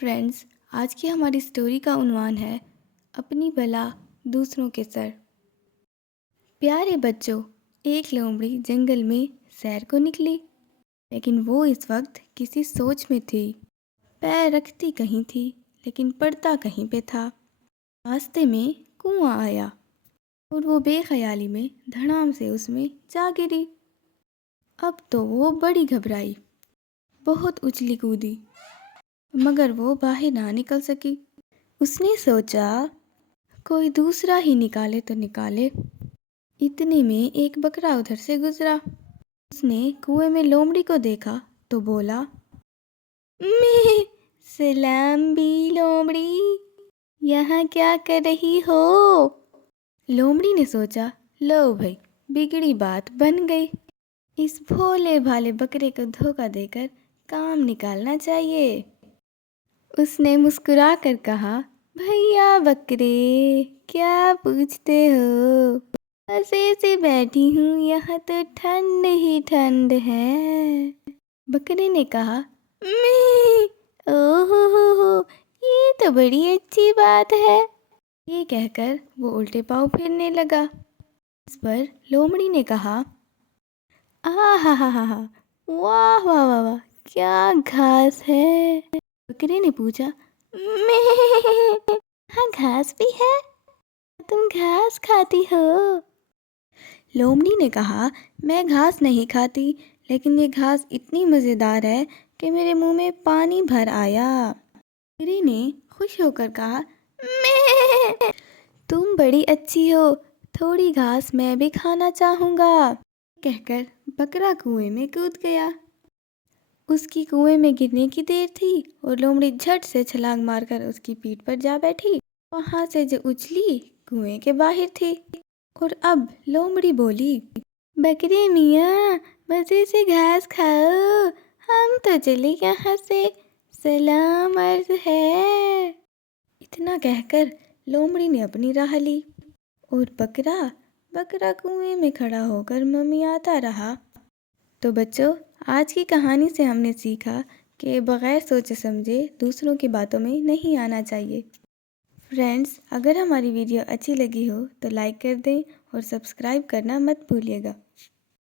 Friends, آج کی ہماری اسٹوری کا عنوان ہے اپنی بلا دوسروں کے سر۔ پیارے بچوں، ایک لومڑی جنگل میں سیر کو نکلی، لیکن وہ اس وقت کسی سوچ میں تھی۔ پیر رکھتی کہیں تھی لیکن پڑتا کہیں پہ تھا۔ راستے میں کنواں آیا اور وہ بے خیالی میں دھڑام سے اس میں جا گری۔ اب تو وہ بڑی گھبرائی، بہت اچھلی کودی، مگر وہ باہر نہ نکل سکی۔ اس نے سوچا کوئی دوسرا ہی نکالے تو نکالے۔ اتنے میں ایک بکرا ادھر سے گزرا۔ اس نے کنویں میں لومڑی کو دیکھا تو بولا، میں سلام بھی لومڑی، یہاں کیا کر رہی ہو؟ لومڑی نے سوچا، لو بھائی، بگڑی بات بن گئی، اس بھولے بھالے بکرے کو دھوکہ دے کر کام نکالنا چاہیے۔ اس نے مسکرا کر کہا، بھیا بکرے، کیا پوچھتے ہو؟ بس ایسے بیٹھی ہوں، یہاں تو ٹھنڈ ہی ٹھنڈ ہے۔ بکرے نے کہا، میں اوہ یہ تو بڑی اچھی بات ہے۔ یہ کہہ کر وہ الٹے پاؤں پھرنے لگا۔ اس پر لومڑی نے کہا، ہاں واہ واہ واہ واہ، کیا گھاس ہے۔ بکرے نے پوچھا، میں ہاں گھاس بھی ہے، تم گھاس کھاتی ہو؟ لومڑی نے کہا، میں گھاس نہیں کھاتی، لیکن یہ گھاس اتنی مزیدار ہے کہ میرے منہ میں پانی بھر آیا۔ بکرے نے خوش ہو کر کہا، میں تم بڑی اچھی ہو، تھوڑی گھاس میں بھی کھانا چاہوں گا۔ کہہ کر بکرا کنویں میں کود گیا۔ اس کی کنویں میں گرنے کی دیر تھی اور لومڑی جھٹ سے چھلانگ مار کر اس کی پیٹھ پر جا بیٹھی۔ وہاں سے جو اچھلی کنویں کے باہر تھی۔ اور اب لومڑی بولی، بکرے میاں، مزے سے گھاس کھاؤ، ہم تو چلے یہاں سے، سلام عرض ہے۔ اتنا کہہ کر لومڑی نے اپنی راہ لی اور بکرا کنویں میں کھڑا ہو کر ممیاتا رہا۔ تو بچوں، آج کی کہانی سے ہم نے سیکھا کہ بغیر سوچے سمجھے دوسروں کی باتوں میں نہیں آنا چاہیے۔ فرینڈز، اگر ہماری ویڈیو اچھی لگی ہو تو لائک کر دیں اور سبسکرائب کرنا مت بھولیے گا۔